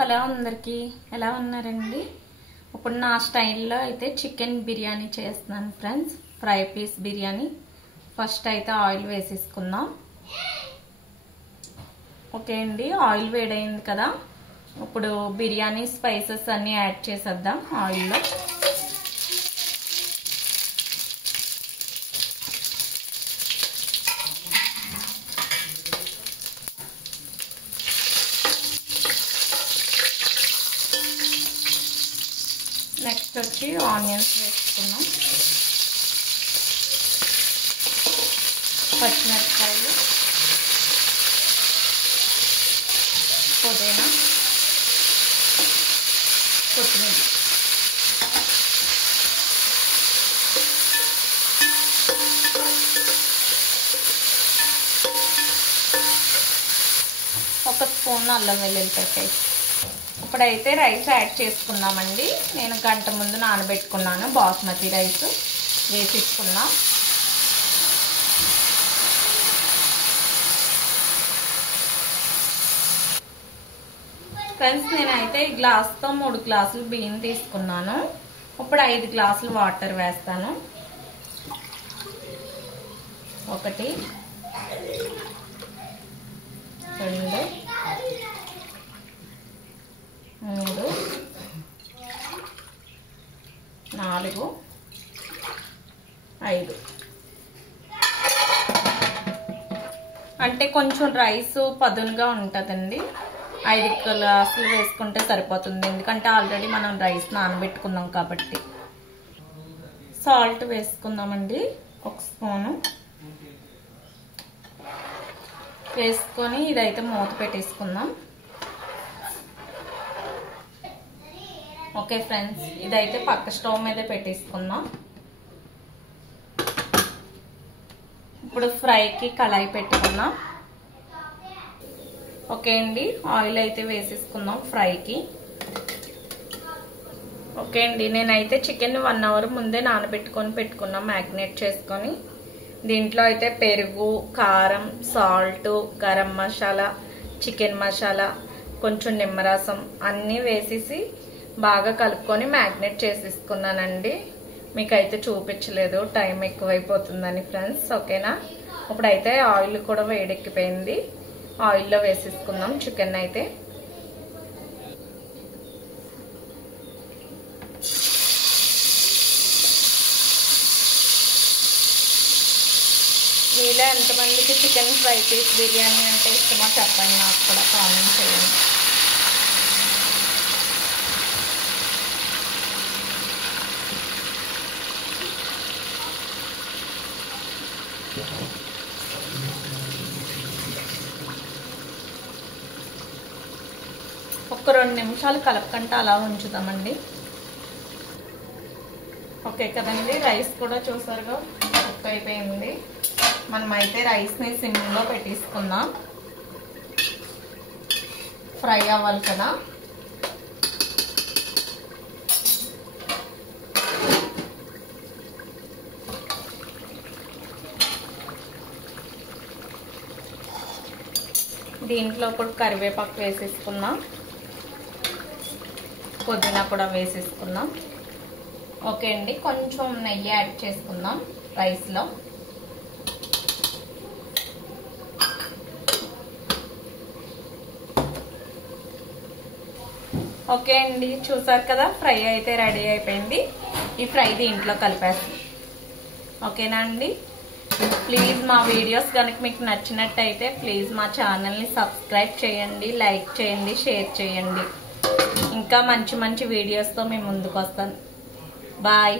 Hello అందరికీ ఎలా ఉన్నారండి? ఇప్పుడు నా స్టైల్లో అయితే చికెన్ బిర్యానీ చేస్తున్నాను friends. Fry piece biryani. First అయితే ఆయిల్ వేసేసుకుందాం. ఓకే అండి, ఆయిల్ వేడైంది కదా. ఇప్పుడు బిర్యానీ స్పైసెస్ అన్నీ యాడ్ చేసేద్దాం ఆయిల్లో. నెక్స్ట్ వచ్చి ఆనియన్స్ వేసుకున్నాం, పచ్చిమిరపకాయలు, పుదీనా, కొత్తిమీర. ఒక స్పూన్ అల్లం వెల్లుల్లి పేస్ట్. ఇప్పుడైతే రైస్ యాడ్ చేసుకున్నామండి. నేను గంట ముందు నానబెట్టుకున్నాను బాస్మతి రైస్. వేసేసుకున్నాం. ఫ్రెండ్స్, నేనైతే ఈ గ్లాస్తో 3 గ్లాసులు బియ్యం తీసుకున్నాను. ఇప్పుడు 5 గ్లాసులు వాటర్ వేస్తాను. 1 2 3 4 5. అంటే కొంచెం రైస్ పదునుగా ఉంటుందండి. 5 గ్లాసులు వేసుకుంటే సరిపోతుంది, ఎందుకంటే ఆల్రెడీ మనం రైస్ నానబెట్టుకున్నాం కాబట్టి. సాల్ట్ వేసుకుందామండి, 1 స్పూను వేసుకొని ఇదైతే మూత పెట్టేసుకుందాం. ఓకే ఫ్రెండ్స్, ఇదైతే పక్క స్టవ్ మీద పెట్టేసుకుందాం. ఇప్పుడు ఫ్రైకి కళాయి పెట్టుకుందాం. ఓకే అండి, ఆయిల్ అయితే వేసేసుకుందాం ఫ్రైకి. ఓకే అండి, నేనైతే చికెన్ 1 అవర్ ముందే నానబెట్టుకొని పెట్టుకున్నాం, మ్యాగ్నేట్ చేసుకొని. దీంట్లో అయితే పెరుగు, కారం, సాల్ట్, గరం మసాలా, చికెన్ మసాలా, కొంచెం నిమ్మరసం అన్నీ వేసేసి బాగా కలుపుకొని మ్యాగ్నేట్ చేసేసుకున్నానండి. మీకైతే చూపించలేదు, టైం ఎక్కువైపోతుందని ఫ్రెండ్స్. ఓకేనా? ఇప్పుడైతే ఆయిల్ కూడా వేడెక్కిపోయింది. ఆయిల్లో వేసేసుకుందాం చికెన్ అయితే. మీలో ఎంతమందికి చికెన్ ఫ్రై పీస్ బిర్యానీ అంటే ఇష్టమో చెప్పండి, నాకు కూడా కామెంట్ చేయండి. ఒక 2 నిమిషాలు కలపకంటే అలా ఉంచుదామండి. ఓకే కదండి, రైస్ కూడా చూసారుగా కుక్ అయిపోయింది. మనమైతే రైస్ని సిమ్లో పెట్టేసుకుందాం, ఫ్రై అవ్వాలి కదా. దీంట్లో ఇప్పుడు కరివేపాకు వేసేసుకుందాం, పుదీనా కూడా వేసేసుకుందాం. ఓకే అండి, కొంచెం నెయ్యి యాడ్ చేసుకుందాం రైస్లో. ఓకే అండి, చూసారు కదా, ఫ్రై అయితే రెడీ అయిపోయింది. ఈ ఫ్రై దీంట్లో కలిపేస్తాం. ఓకేనా అండి? ప్లీజ్ మా వీడియోస్ కనుక మీకు నచ్చినట్టయితే ప్లీజ్ మా ఛానల్ని సబ్స్క్రైబ్ చేయండి, లైక్ చేయండి, షేర్ చేయండి. ఇంకా మంచి మంచి వీడియోస్తో మేము ముందుకు వస్తాను. బాయ్.